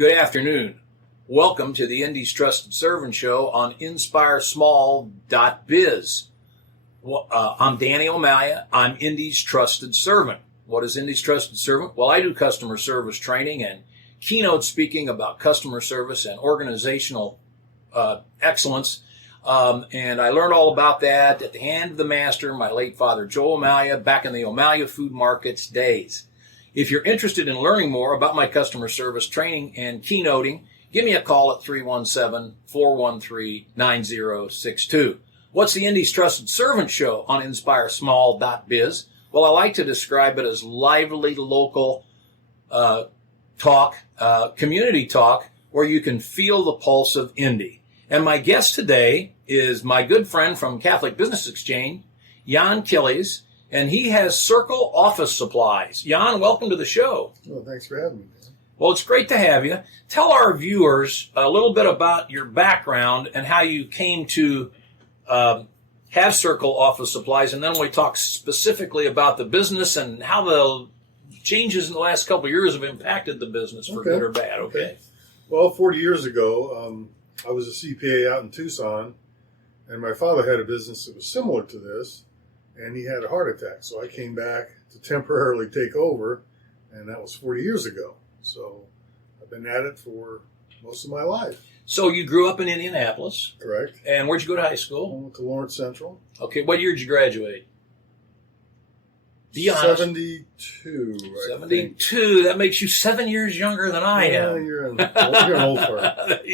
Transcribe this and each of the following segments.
Good afternoon. Welcome to the Indy's Trusted Servant Show on InspireSmall.biz. I'm Danny O'Malley. I'm Indy's Trusted Servant. What is Indy's Trusted Servant? Well, I do customer service training and keynote speaking about customer service and organizational excellence. And I learned all about that at the hand of the master, my late father, Joe O'Malley, back in the O'Malley Food Markets days. If you're interested in learning more about my customer service training and keynoting, give me a call at 317-413-9062. What's the Indy's Trusted Servant Show on InspireSmall.biz? Well, I like to describe it as lively local talk, community talk, where you can feel the pulse of Indy. And my guest today is my good friend from Catholic Business Exchange, Jan Kilies, and he has Circle Office Supplies. Jan, welcome to the show. Well, thanks for having me, man. Well, it's great to have you. Tell our viewers a little bit about your background and how you came to have Circle Office Supplies, and then we talk specifically about the business and how the changes in the last couple of years have impacted the business for good or bad. Okay. Well, 40 years ago, I was a CPA out in Tucson, and my father had a business that was similar to this, and he had a heart attack. So I came back to temporarily take over, and that was 40 years ago. So I've been at it for most of my life. So you grew up in Indianapolis. Correct. And where'd you go to high I school? went to Lawrence Central. Okay, what year did you graduate? Be honest. 72. 72. That makes you 7 years younger than I am. You're an old fart.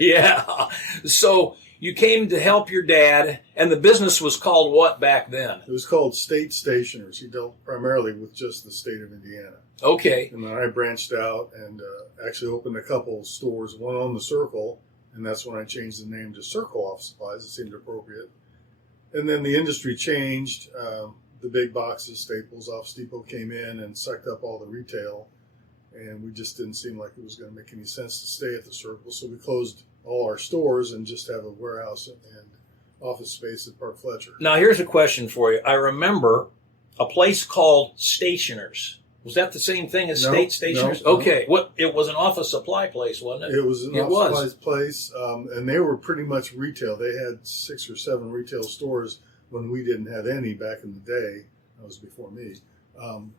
Yeah. So you came to help your dad, and the business was called what back then? It was called State Stationers. He dealt primarily with just the state of Indiana. Okay. And then I branched out and actually opened a couple stores, one on the Circle, and that's when I changed the name to Circle Office Supplies. It seemed appropriate. And then the industry changed. The big boxes, Staples, Office Depot came in and sucked up all the retail, and we just didn't seem like it was going to make any sense to stay at the Circle, so we closed all our stores and just have a warehouse and office space at Park Fletcher. Now, here's a question for you. I remember a place called Stationers. Was that the same thing as State Stationers? No. Okay. What? It was an office supply place, wasn't it? It was an office supplies place, and they were pretty much retail. They had 6 or 7 retail stores when we didn't have any back in the day. That was before me. And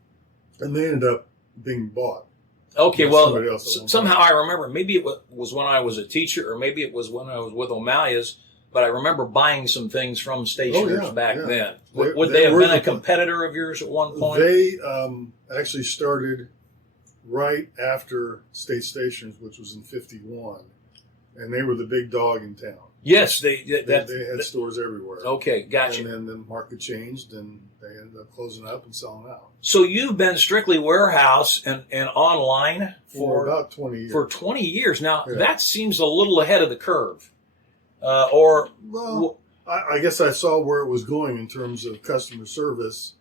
they ended up being bought. Okay, well, somehow I remember, maybe it was when I was a teacher, or maybe it was when I was with O'Malley's, but I remember buying some things from Stationers back then. Would they have been a competitor of yours at one point? They actually started right after State Stationers, which was in 1951, and they were the big dog in town. Yes, they had stores everywhere. Okay, gotcha. And then the market changed, and they ended up closing up and selling out. So you've been strictly warehouse and online for about 20 years. For 20 years. Now, that seems a little ahead of the curve. I guess I saw where it was going in terms of customer service.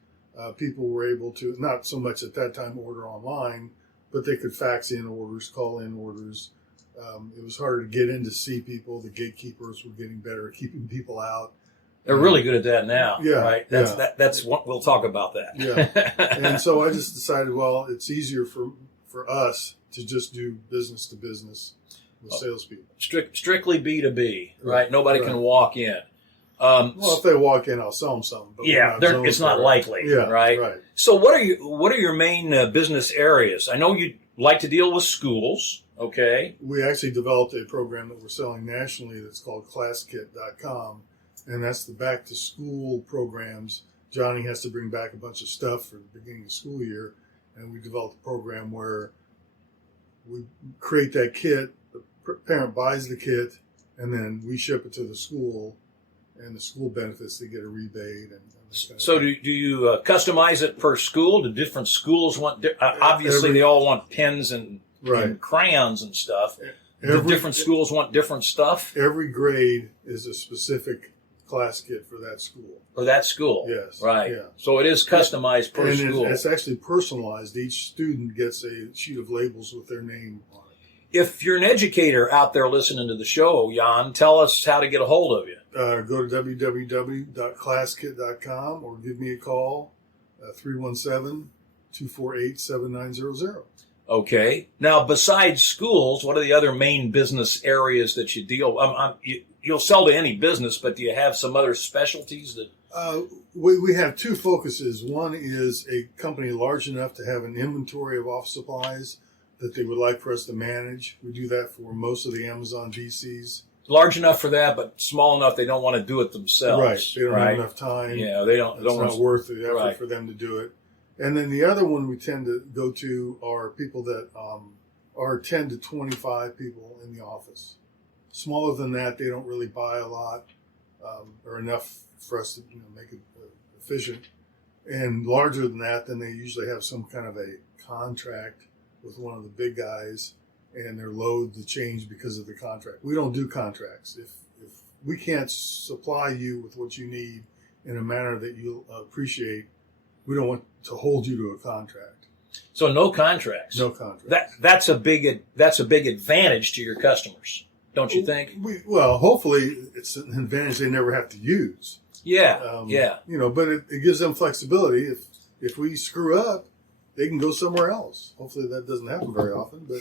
People were able to, not so much at that time, order online, but they could fax in orders, call in orders. It was harder to get in to see people. The gatekeepers were getting better at keeping people out. They're really good at that now. Yeah. Right? That's what we'll talk about that. Yeah. And so I just decided, well, it's easier for us to just do business to business with salespeople. Strictly B2B, right? Nobody can walk in. Well, if they walk in, I'll sell them something. But it's not likely, right? So what are your main business areas? I know you like to deal with schools. Okay. We actually developed a program that we're selling nationally that's called ClassKit.com, and that's the back-to-school programs. Johnny has to bring back a bunch of stuff for the beginning of the school year, and we developed a program where we create that kit, the parent buys the kit, and then we ship it to the school, and the school benefits, they get a rebate. So do you customize it per school? Do different schools want, obviously they all want pens and crayons and stuff. Do different schools want different stuff? Every grade is a specific class kit for that school. For that school? Yes. Right. Yeah. So it is customized per school. It's actually personalized. Each student gets a sheet of labels with their name on it. If you're an educator out there listening to the show, Jan, tell us how to get a hold of you. Go to www.classkit.com or give me a call, 317-248-7900. Okay. Now, besides schools, what are the other main business areas that you deal? You'll sell to any business, but do you have some other specialties that? We have two focuses. One is a company large enough to have an inventory of office supplies that they would like for us to manage. We do that for most of the Amazon DCs. Large enough for that, but small enough they don't want to do it themselves. Right. They don't have enough time. Yeah, they don't. It's not worth the effort for them to do it. And then the other one we tend to go to are people that are 10 to 25 people in the office. Smaller than that, they don't really buy a lot or enough for us to make it efficient. And larger than that, then they usually have some kind of a contract with one of the big guys, and their load to change because of the contract. We don't do contracts. If we can't supply you with what you need in a manner that you'll appreciate, we don't want to hold you to a contract. So no contracts. No contracts. That's a big advantage to your customers, don't you think? Well, hopefully it's an advantage they never have to use. Yeah, yeah. But it gives them flexibility. If we screw up, they can go somewhere else. Hopefully that doesn't happen very often, but.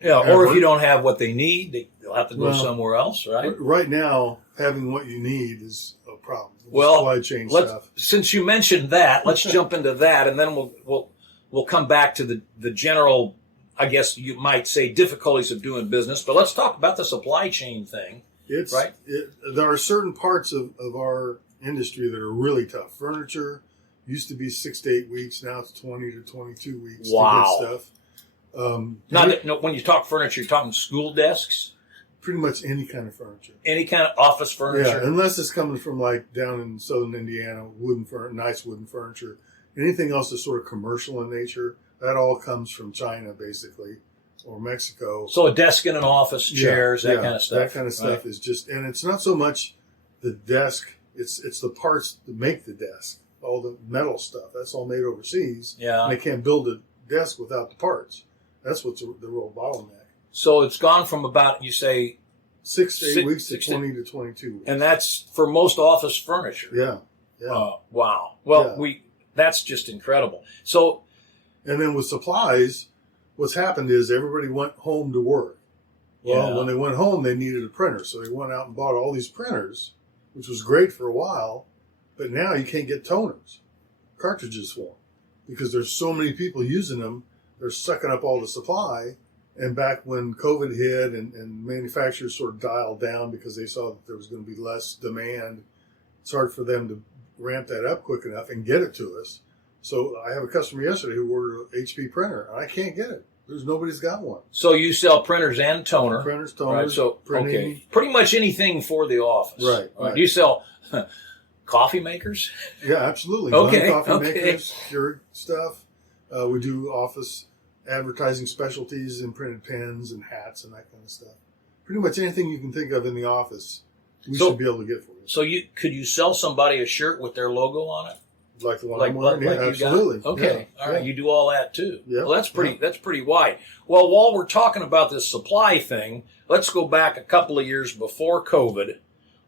Yeah, or if you don't have what they need, they'll have to go somewhere else, right? Right now, having what you need is a problem. Well, supply chain stuff. Since you mentioned that, let's jump into that, and then we'll come back to the general, I guess you might say, difficulties of doing business. But let's talk about the supply chain thing. Right? There are certain parts of our industry that are really tough. Furniture used to be 6 to 8 weeks. Now it's 20 to 22 weeks to get stuff. When you talk furniture, you're talking school desks? Pretty much any kind of furniture. Any kind of office furniture? Yeah, unless it's coming from like down in southern Indiana, nice wooden furniture. Anything else that's sort of commercial in nature, that all comes from China, basically, or Mexico. So a desk in an office, chairs, that kind of stuff. That kind of stuff is just, and it's not so much the desk, it's the parts that make the desk, all the metal stuff. That's all made overseas. Yeah. And they can't build a desk without the parts. That's what's the real bottleneck. So it's gone from about, you say, 6 to 8 weeks to 20 to 22 weeks. And that's for most office furniture. Yeah. Yeah. Wow. Well, that's just incredible. So, and then with supplies, what's happened is everybody went home to work. Well, when they went home, they needed a printer. So they went out and bought all these printers, which was great for a while. But now you can't get toners, cartridges for them, because there's so many people using them. They're sucking up all the supply. And back when COVID hit and manufacturers sort of dialed down because they saw that there was going to be less demand, it's hard for them to ramp that up quick enough and get it to us. So I have a customer yesterday who ordered an HP printer, and I can't get it. Nobody's got one. So you sell printers and toner. Printers, toners, right? So, printing. Okay. Pretty much anything for the office. Right. You sell coffee makers? Yeah, absolutely. Okay. Coffee makers, cured stuff. We do office advertising specialties in printed pens and hats and that kind of stuff. Pretty much anything you can think of in the office, we should be able to get for you. So could you sell somebody a shirt with their logo on it? Like the one I'm wearing? Yeah, absolutely. Okay. Yeah. All right. You do all that too. Yeah. Well, that's pretty wide. Well, while we're talking about this supply thing, let's go back a couple of years before COVID.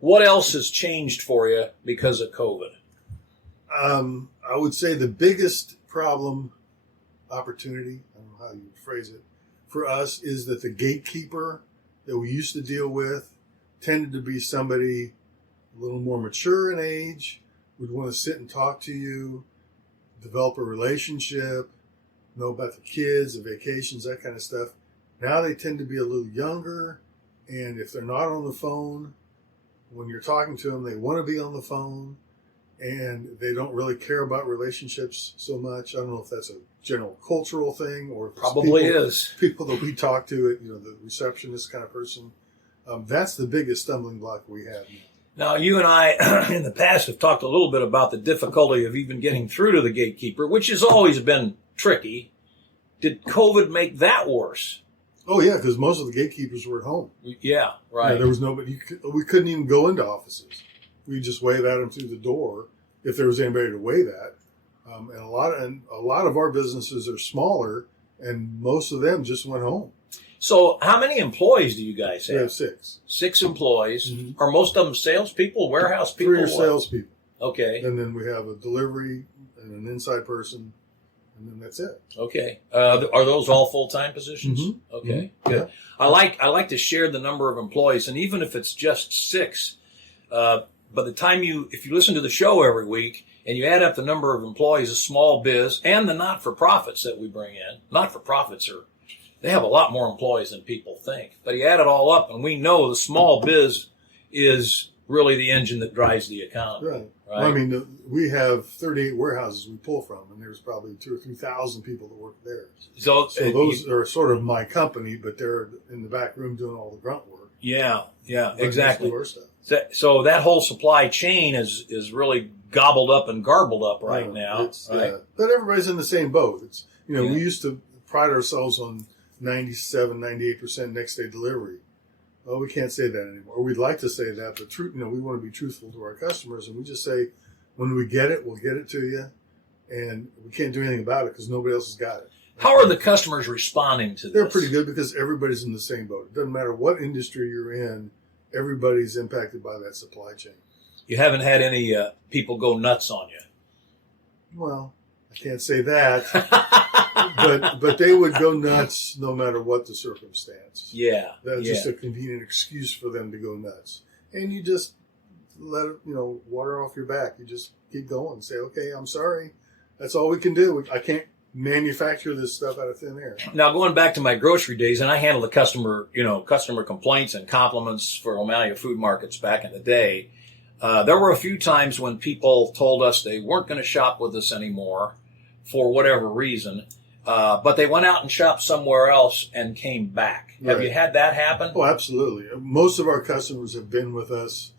What else has changed for you because of COVID? I would say the biggest opportunity, I don't know how you phrase it, for us is that the gatekeeper that we used to deal with tended to be somebody a little more mature in age, would want to sit and talk to you, develop a relationship, know about the kids, the vacations, that kind of stuff. Now they tend to be a little younger, and if they're not on the phone, when you're talking to them, they want to be on the phone, and they don't really care about relationships so much. I don't know if that's a general cultural thing or if probably it's people that we talk to, the receptionist kind of person. That's the biggest stumbling block we have now. Now, you and I, in the past, have talked a little bit about the difficulty of even getting through to the gatekeeper, which has always been tricky. Did COVID make that worse? Oh, yeah, because most of the gatekeepers were at home. Yeah, right. Yeah, there was nobody. We couldn't even go into offices. We just wave at them through the door if there was anybody to wave at. And a lot of our businesses are smaller, and most of them just went home. So how many employees do you guys have? We have 6. 6 employees. Mm-hmm. Are most of them salespeople, warehouse people? 3 are salespeople. Okay. And then we have a delivery and an inside person and then that's it. Okay. Are those all full-time positions? Mm-hmm. Okay, Mm-hmm. good. I like to share the number of employees, and even if it's just 6, by the time if you listen to the show every week and you add up the number of employees of small biz and the not-for-profits that we bring in, not-for-profits they have a lot more employees than people think. But you add it all up, and we know the small biz is really the engine that drives the economy. Right. Right? Well, I mean, we have 38 warehouses we pull from, and there's probably 2,000 or 3,000 people that work there. So those are sort of my company, but they're in the back room doing all the grunt work. Yeah, But exactly. that's the worst stuff. So that whole supply chain is really gobbled up and garbled up right now. Right? But everybody's in the same boat. It's Yeah. we used to pride ourselves on 97, 98% next day delivery. Well, we can't say that anymore. We'd like to say that, but we want to be truthful to our customers, and we just say, when we get it, we'll get it to you, and we can't do anything about it because nobody else has got it. How are the customers responding to this? They're pretty good because everybody's in the same boat. It doesn't matter what industry you're in, everybody's impacted by that supply chain. You haven't had any people go nuts on you. Well, I can't say that, but they would go nuts no matter what the circumstance. Yeah. That's just a convenient excuse for them to go nuts. And you just let it, water off your back. You just keep going. Say, okay, I'm sorry. That's all we can do. I can't manufacture this stuff out of thin air. Now, going back to my grocery days, and I handled the customer complaints and compliments for O'Malley Food Markets back in the day. There were a few times when people told us they weren't going to shop with us anymore for whatever reason, but they went out and shopped somewhere else and came back. Right. Have you had that happen? Oh, absolutely. Most of our customers have been with us,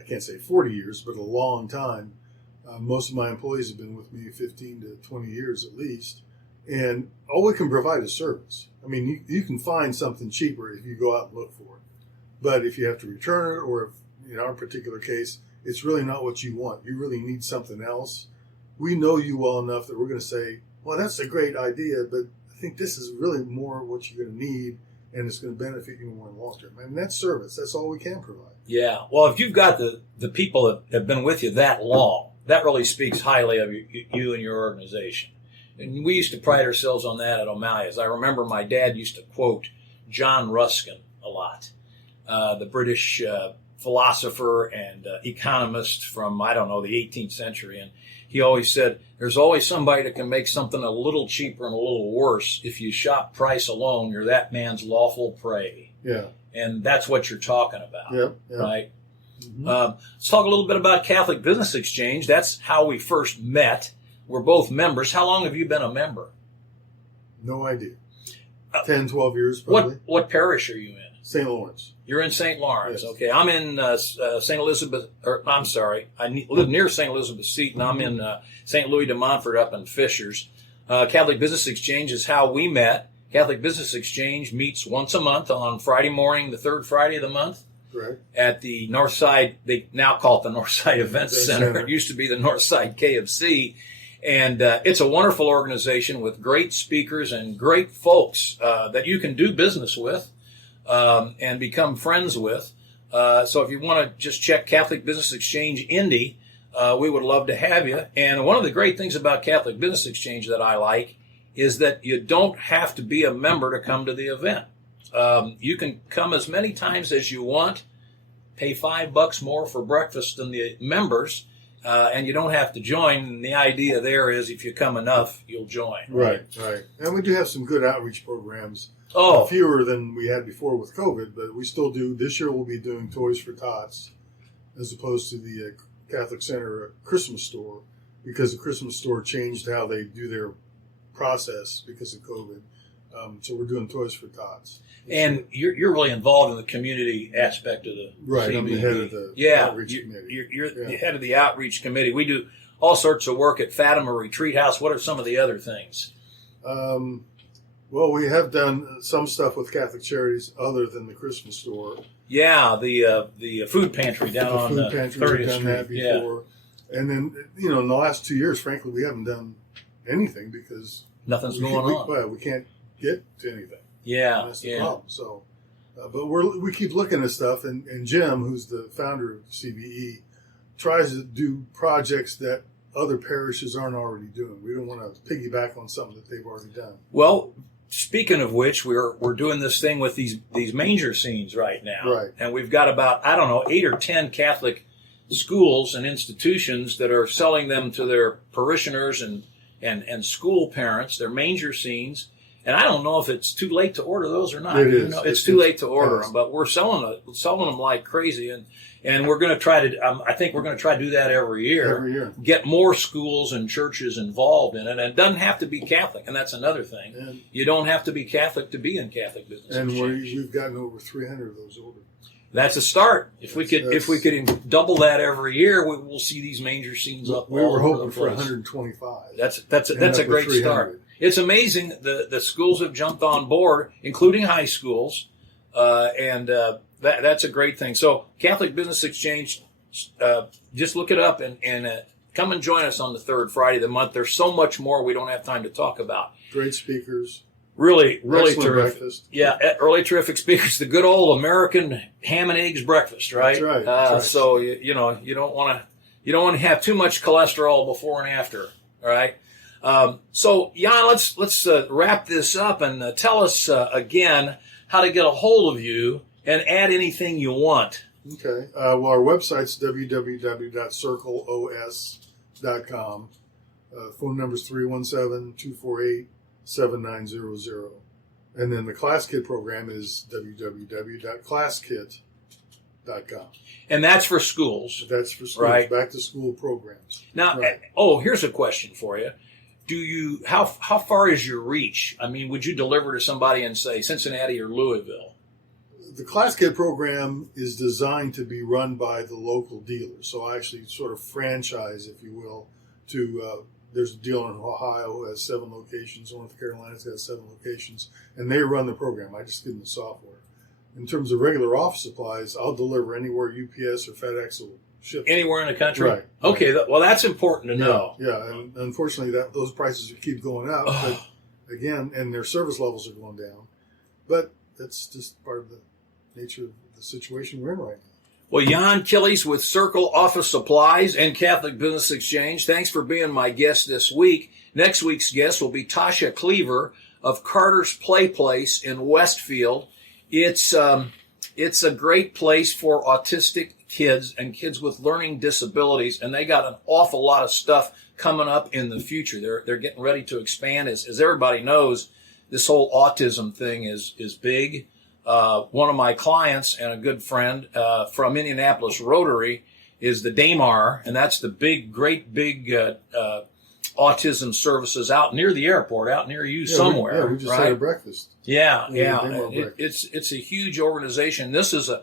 I can't say 40 years, but a long time. Most of my employees have been with me 15 to 20 years at least. And all we can provide is service. I mean, you can find something cheaper if you go out and look for it. But if you have to return it, or if, in our particular case, it's really not what you want, you really need something else, we know you well enough that we're going to say, well, that's a great idea, but I think this is really more what you're going to need, and it's going to benefit you more in the long term. And that's service. That's all we can provide. Yeah. Well, if you've got the people that have been with you that long, that really speaks highly of you and your organization. And we used to pride ourselves on that at O'Malley's. I remember my dad used to quote John Ruskin a lot, the British philosopher and economist from, the 18th century. And he always said, there's always somebody that can make something a little cheaper and a little worse. If you shop price alone, you're that man's lawful prey. Yeah. And that's what you're talking about, Yep. right? Mm-hmm. Let's talk a little bit about Catholic Business Exchange. That's how we first met. We're both members. How long have you been a member? No idea. 10, 12 years probably. What parish are you in? St. Lawrence. You're in St. Lawrence. Yes. Okay. I'm in St. Elizabeth, I live near St. Elizabeth Seton. I'm in St. Louis de Montfort up in Fishers. Catholic Business Exchange is how we met. Catholic Business Exchange meets once a month on Friday morning, the third Friday of the month. Correct. At the Northside, they now call it the Northside Events Center. It used to be the Northside KFC. And it's a wonderful organization with great speakers and great folks that you can do business with and become friends with. So if you want to just check Catholic Business Exchange Indy, we would love to have you. And one of the great things about Catholic Business Exchange that I like is that you don't have to be a member to come to the event. You can come as many times as you want, pay $5 more for breakfast than the members, and you don't have to join. And the idea there is if you come enough, you'll join. Right. And we do have some good outreach programs. Oh. Fewer than we had before with COVID, but we still do. This year we'll be doing Toys for Tots as opposed to the Catholic Center Christmas store, because the Christmas store changed how they do their process because of COVID. So we're doing Toys for Tots. And you're really involved in the community aspect of the right. CBD. I'm the head of the outreach committee. You're the head of the outreach committee. We do all sorts of work at Fatima Retreat House. What are some of the other things? Well, we have done some stuff with Catholic Charities other than the Christmas store. Yeah, the food pantry down on the food pantry. 30th We've done Street. that before. Yeah. And then, in the last 2 years, frankly, we haven't done anything because nothing's going on. We can't get to anything. Yeah, and that's the problem. So, but we keep looking at stuff, and Jim, who's the founder of CBE, tries to do projects that other parishes aren't already doing. We don't want to piggyback on something that they've already done. Well, speaking of which, we're doing this thing with these manger scenes right now. Right. And we've got about, 8 or 10 Catholic schools and institutions that are selling them to their parishioners and school parents, their manger scenes. And I don't know if it's too late to order those or not. It is. It's too late to order them, but we're selling them like crazy. And we're going to try to, I think we're going to try to do that every year. Every year. Get more schools and churches involved in it. And it doesn't have to be Catholic. And that's another thing. And you don't have to be Catholic to be in Catholic Business And Exchange. we've gotten over 300 of those ordered. That's a start. If we could double that every year, we'll see these manger scenes up. We were all over hoping the for place. 125. That's a great start. It's amazing the schools have jumped on board, including high schools, and that's a great thing. So Catholic Business Exchange, just look it up and come and join us on the third Friday of the month. There's so much more we don't have time to talk about. Great speakers. Really Excellent terrific. breakfast. Yeah, really terrific speakers. The good old American ham and eggs breakfast, right? That's right. That's right. So you don't want to have too much cholesterol before and after. All right. So Jan, let's wrap this up and tell us again how to get a hold of you and add anything you want. Okay. Well, our website's www.circleos.com. Phone number's 317-248-7900. And then the Class Kit program is www.classkit.com. And that's for schools. That's for schools, right? Back to school programs. Now, right. Here's a question for you. How far is your reach? I mean, would you deliver to somebody in, say, Cincinnati or Louisville? The Class Kit program is designed to be run by the local dealers. So I actually sort of franchise, if you will, to there's a dealer in Ohio who has 7 locations. North Carolina's got 7 locations. And they run the program. I just give them the software. In terms of regular office supplies, I'll deliver anywhere UPS or FedEx will ship. Anywhere in the country? Right. Okay, well, that's important to know. Yeah, and unfortunately, those prices keep going up. But again, and their service levels are going down. But that's just part of the nature of the situation we're in right now. Well, Jan Kilies with Circle Office Supplies and Catholic Business Exchange, thanks for being my guest this week. Next week's guest will be Tasha Cleaver of Carter's Play Place in Westfield. It's a great place for autistic kids and kids with learning disabilities, and they got an awful lot of stuff coming up in the future. They're getting ready to expand. As everybody knows, this whole autism thing is big. One of my clients and a good friend from Indianapolis Rotary is the DAMAR, and that's the great big autism services out near the airport, out near you somewhere. We just right? had a breakfast. Yeah. Breakfast. It's a huge organization. This is a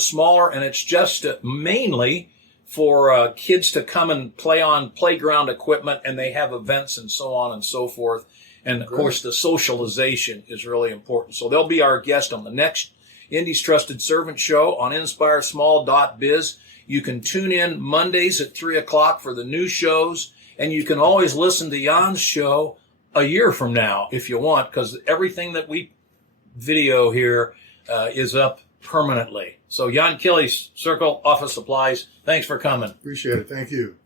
smaller, and it's just mainly for kids to come and play on playground equipment, and they have events and so on and so forth. And, of course, the socialization is really important. So they'll be our guest on the next Indy's Trusted Servant show on InspireSmall.biz. You can tune in Mondays at 3 o'clock for the new shows, and you can always listen to Jan's show a year from now if you want, because everything that we video here is up permanently. So Jan Kilies, Circle Office Supplies, thanks for coming. Appreciate it. Thank you.